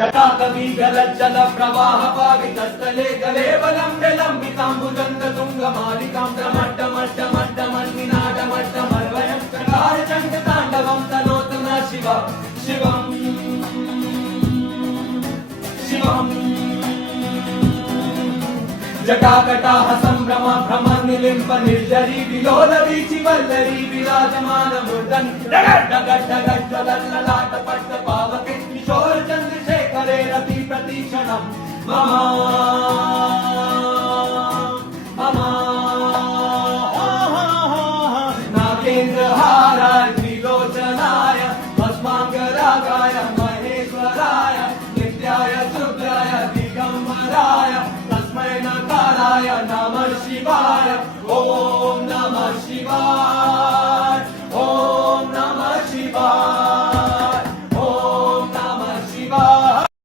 जटाकवी गलज्जल प्रवाह पावितस्थले गलेवलम्ब्य लम्बिताम्बुजङ्ग तुङ्गमालिकां त्रमट्टमट्टमट्टमन्निनादमट्टमर्वयं चकारचण्ड ताण्डवं तनोतु न शिव शिवम् शिवम् जटाकटाह सम्भ्रम भ्रम निलिम्ब निर्जरी विलोल वीचि वल्लरी विराजमान मूर्धन डगड् डगड् डगड् ज्वलल्ललाट पट्ट पावके किशोर चन्द्रशेखरे रति प्रतीक्षणम् मम